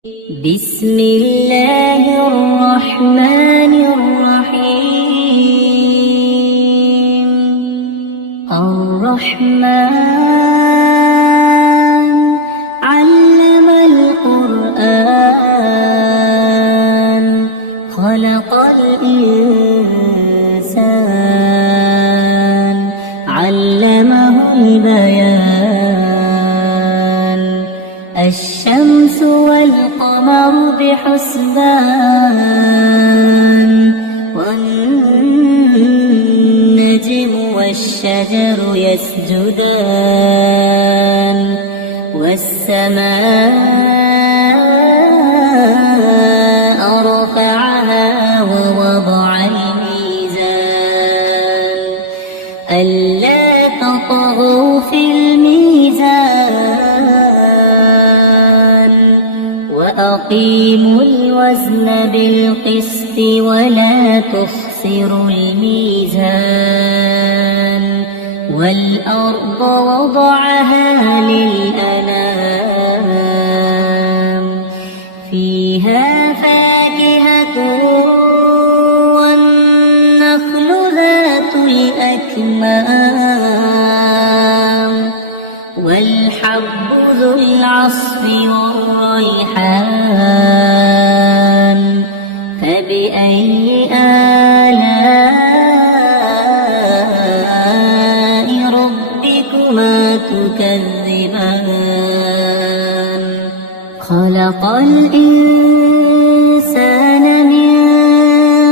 بسم الله الرحمن الرحيم. الرحمن علم القرآن خلق الإنسان علمه البيان. الشمس والقمر بحسبان والنجم والشجر يسجدان والسماء رفعها ووضع الميزان ألا تطغوا في الميزان وأقيموا الوزن بالقسط ولا تخسروا الميزان. والأرض وضعها للأنام فيها فاكهة والنخل ذات الأكمام والحب ذو العصف والريحان. فبأي آلاء ربكما تكذبان؟ خلق الإنسان من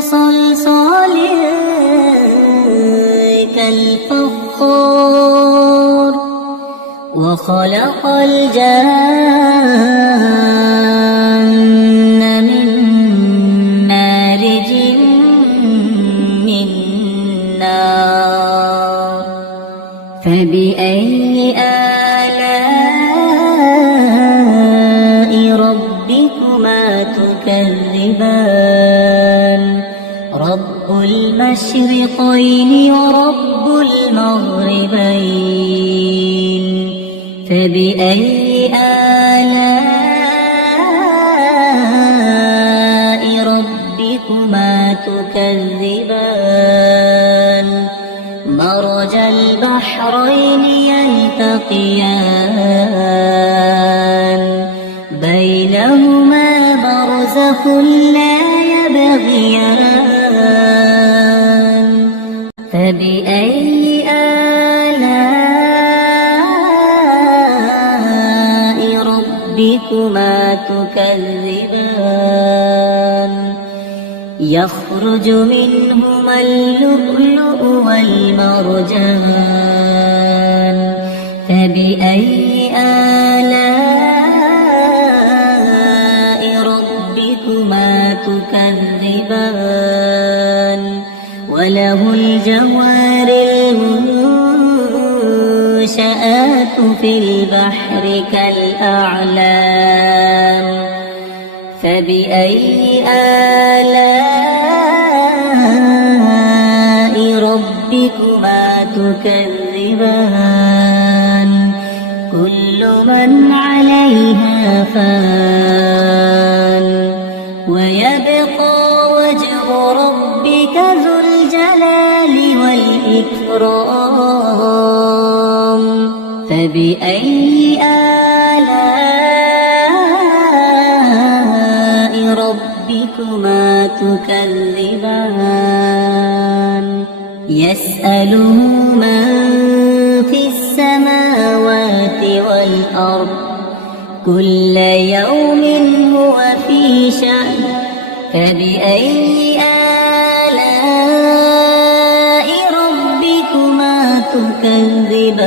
صلصال كالفخار وخلق الجان من مارج من نار. فبأي آلاء ربكما تكذبان؟ رب المشرقين ورب المغربين. فبأي آلاء ربكما تكذبان؟ مرج البحرين يلتقيان بينهما برزخ لا يبغيان. فبأي آلاء ربكما تكذبان؟ يخرج منهما اللؤلؤ والمرجان. فبأي آلاء ربكما تكذبان؟ وله الجوار المنشآت في البحر كالأعلام. فبأي آلاء ربكما تكذبان؟ كل من عليها فان ويبقى وجه ربك ذو الجلال والإكرام. فبأي آلاء ربكما تكذبان؟ يسأله من في السماوات والأرض كل يوم هو في شأن. فبأي آلاء ربكما تكذبان؟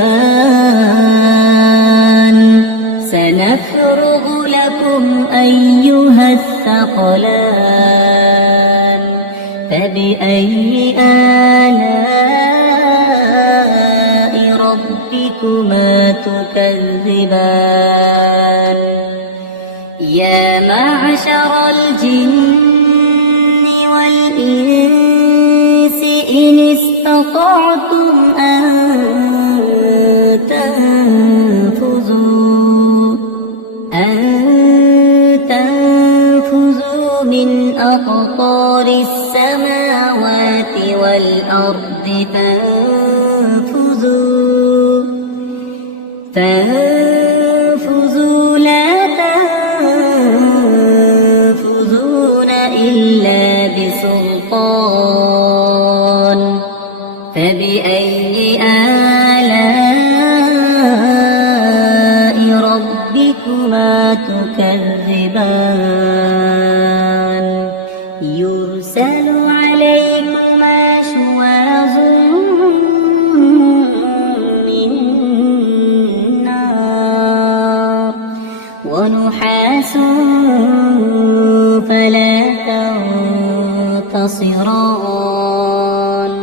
سنفرغ لكم أيها الثقلان. فبأي آلاء ربكما تكذبان؟ يا معشر الجن والإنس إن استطعتم أن تنفذوا من أقطار السماوات والأرض فانفذوا لا تنفذون إلا بسلطان فبأي آلاء ربكما تكذبان يرسل عليكما شواظ من نار ونحاس فلا تنتصران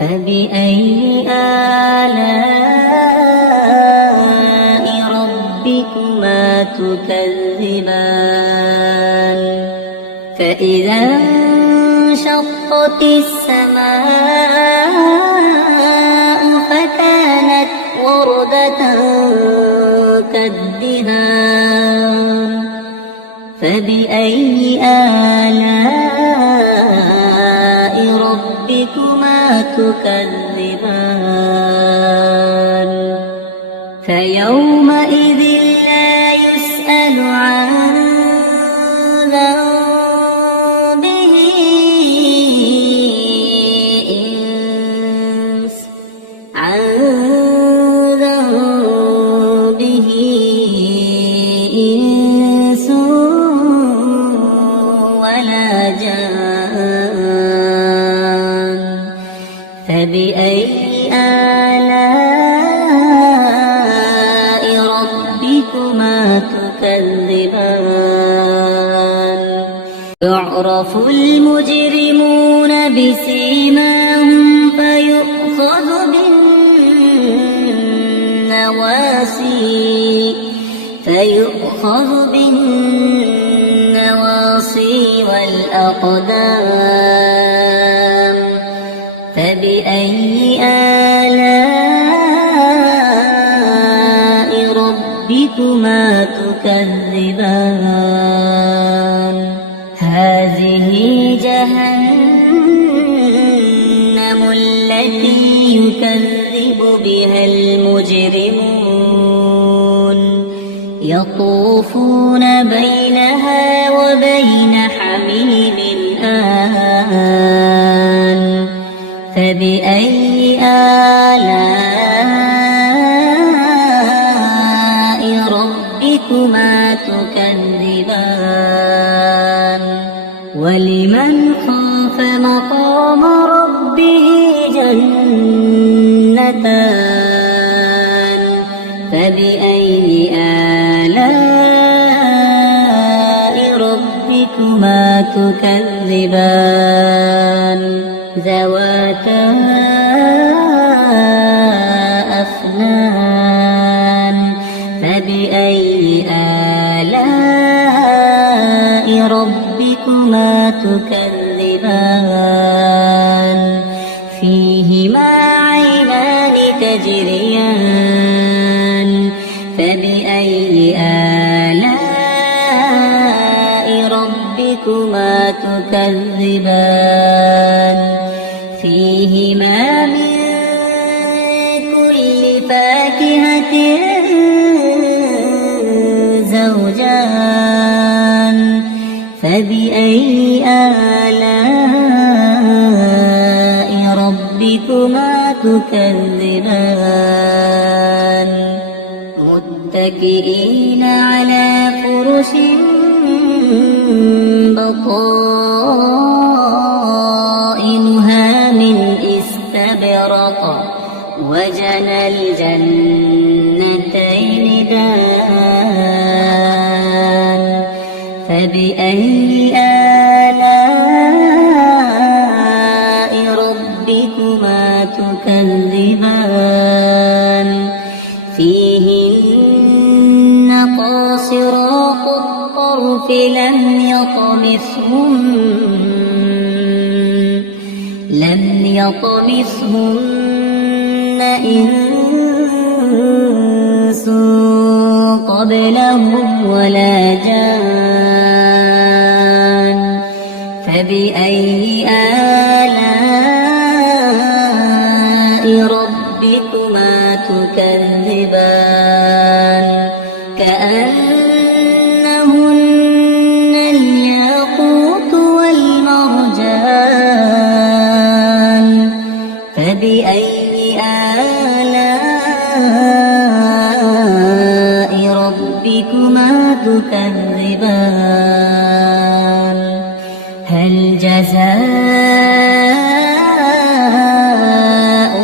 فبأي آلاء ربكما تكذبان فإذا انشقت السماء فكانت وردة كالدهان فبأي آلاء ربكما تكذبان فيومئذ لا يسأل عن ذنبه إنس ولا جان فبأي آلاء ربكما تكذبان يعرف المجرمون بسيماهم فيؤخذ بالنواصي والأقدام فبأي آلاء ربكما تكذبان هذه جهنم التي يكذب بها المجرمون يطوفون بينها وبين حميم آن فبأي آلاء ربكما تكذبان ولمن خاف مقام ربه جنتان فبأي آلاء ربكما تكذبان ذواتا أفنان فبأي آلاء ربكما تكذبان فيهما عينان تجريان فبأي آلاء ربكما تكذبان فيهما من كل فاكهة زوجان فبأي آلاء ربكما تكذبان متكئين على فرش بطائنها من استبرق وجنى الجنتين دان فبأي آلاء ربكما تكذبان فيهن قاصرات الطرف لم يطمثهن إنس قبلهم ولا جان فبأي آلاء ربكما تكذبان كأنهن الياقوت والمرجان فبأي آلاء ربكما تكذبان هل جزاء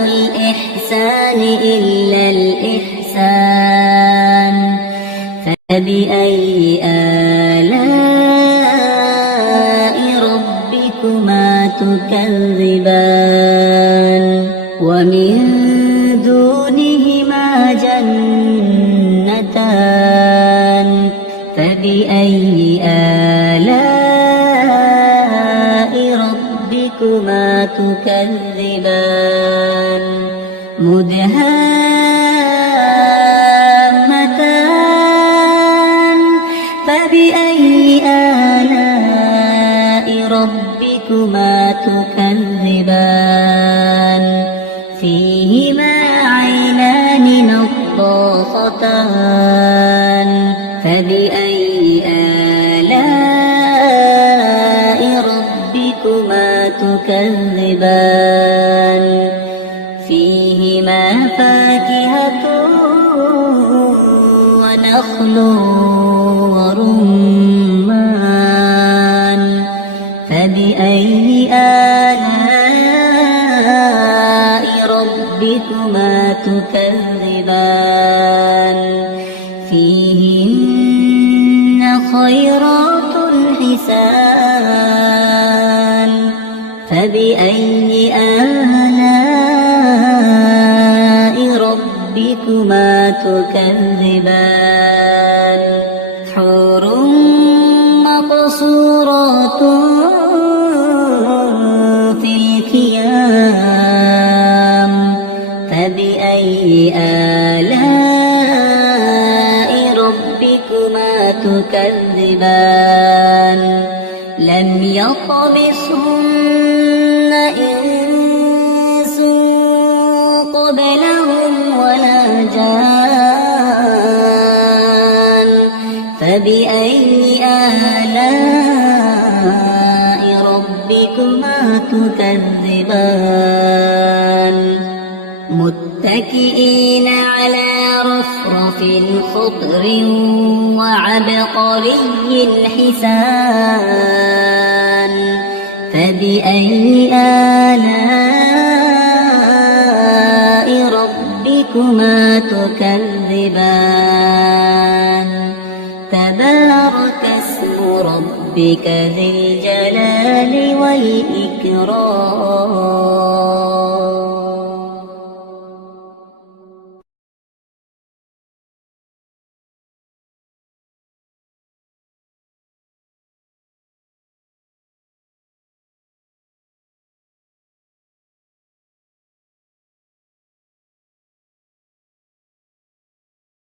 الإحسان إلا الإحسان فبأي آلاء ربكما تكذبان ومن دونهما جنتان فبأي آلاء ربكما تكذبان مدهامتان فبأي آلاء ربكما تكذبان فيهما عينان نضاختان فبأي آلاء ربكما تكذبان فيهما فاكهة ونخل ورمان فبأي آلاء ربكما تكذبان فيهن خيرات حسان فبأي آلاء ربكما تكذبان حور مقصورات في الخيام فبأي آلاء ربكما تكذبان لم يطمثهن إنس قبلهم ولا جان فبأي آلاء ربكما تكذبان متكئين على رفرف خضر وعبقري حسان فبأي آلاء ربكما تكذبان تبارك اسم ربك ذي الجلال والإكرام